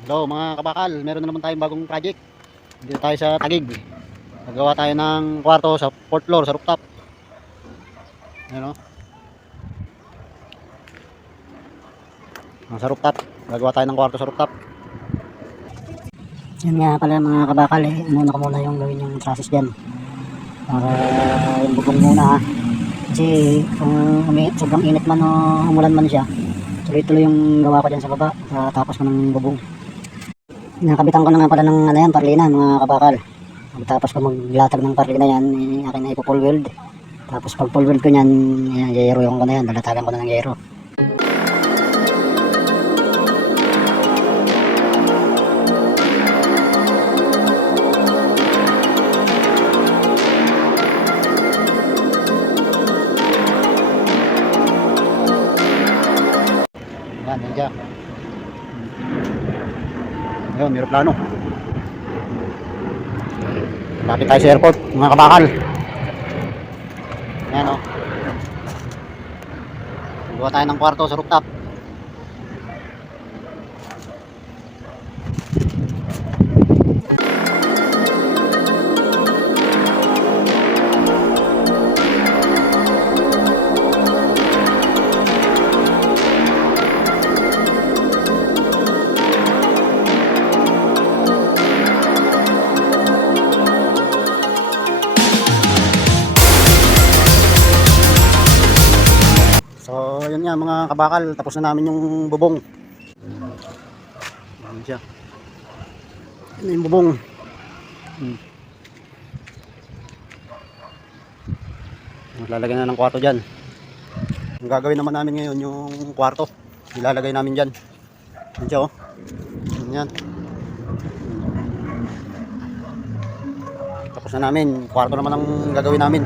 Hello mga kabakal, meron na naman tayong bagong project. Dito tayo sa Taguig. Nagawa tayo ng kwarto sa 4th floor, sa rooftop. Ayan o. Sa rooftop. Gagawa tayo ng kwarto sa rooftop. Yan nga pala mga kabakal muna ko muna yung gawin yung trusses dyan. Para yung bubong muna ha. Kasi kung sobrang init man o umulan man siya, tuloy-tuloy yung gawa ko dyan sa baba. Tapos ko ng bubong. Nakabitan ko na nga pala ng yan, parlina mga kabakal. Tapos ko maglatag ng parlina yan, akin na ipo-full weld. Tapos pag full weld ko yan, yero yung ko na yan, dalatagan ko na ng yero. Yan, yan siya. Ayun, may plano. Lapit tayo sa airport, mga kabakal. Ayan o. Gawa tayo ng kwarto sa rooftop. So, yun nga mga kabakal, tapos na namin yung bubong. Ayan siya. Yan yung bubong. Lalagay na ng kwarto dyan. Ang gagawin naman namin ngayon yung kwarto. Ilalagay namin dyan. Yan siya oh. Yan. Tapos na namin. Kwarto naman ang gagawin namin.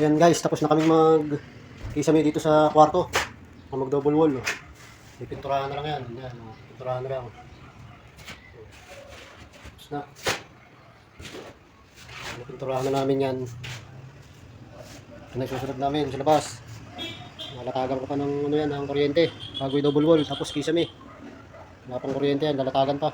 yan guys, tapos na kaming kisame dito sa kwarto. Mag double wall. Oh. Pipinturahan na lang yan. Yan, oh. Pinturahan na lang. Tapos na. Pinturahan na namin yan. Ito na yung susunod namin sa labas. Lalatagan ko pa ng ano yan, ng kuryente. Bago yung double wall, tapos kisame. Wala pang kuryente yan, lalatagan pa.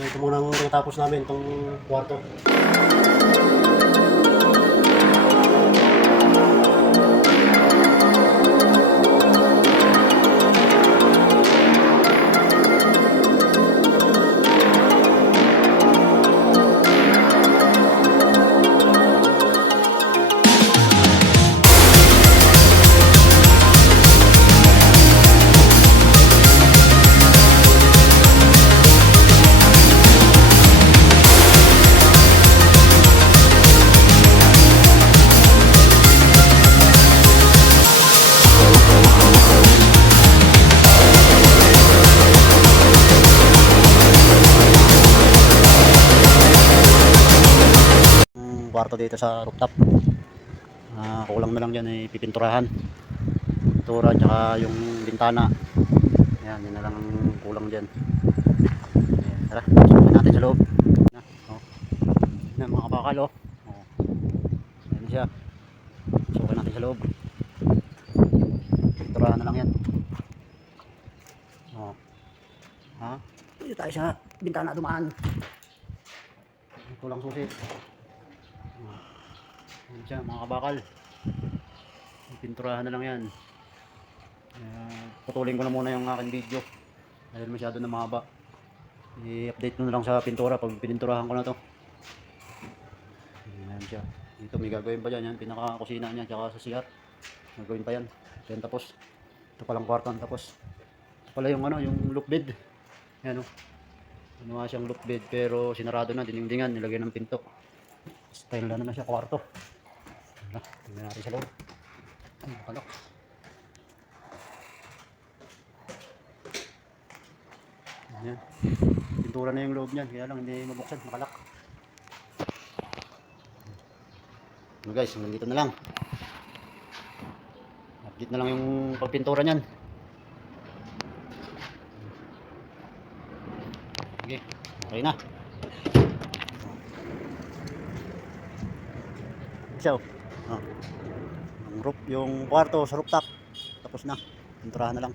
Ito muna ang tapos namin, itong kwarto. Kwarto dito sa rooftop. Kulang na lang dyan ay pipinturahan. Pintura tsaka yung bintana. Yan, yun na lang ang kulang dyan. Ayan, tara, subukin natin sa loob. Yan mga kabakal oh. Yan na siya. Subukin natin sa loob. Pinturahan na lang yan. Dito tayo sa bintana dumaan. Kulang susi. Yan siya mga kabakal. Pinturahan na lang yan. Putulin ko na muna yung aking video dahil masyado na mahaba. I-update ko na lang sa pintura pag pininturahan ko na to. Yan siya. Dito may gagawin pa dyan. Yan pinaka-kusina niya tsaka sa CR. Gagawin pa yan. Yan tapos. Ito palang kwarto tapos. Ito pala yung ano, yung look bed. Yan o. Ano siyang look bed pero sinarado na, diningdingan, nilagay ng pinto. Style na naman siya kwarto. Tingnan natin sa loob. Ay, nakalok. Ayan. Pintura na yung loob niyan, kaya lang hindi mabuksan, nakalak. So guys, nandito na lang. Update na lang yung pagpintura niyan. Okay, okay na. So, ang roof, yung kwarto sa rooftop tapos na, pinturahan na lang.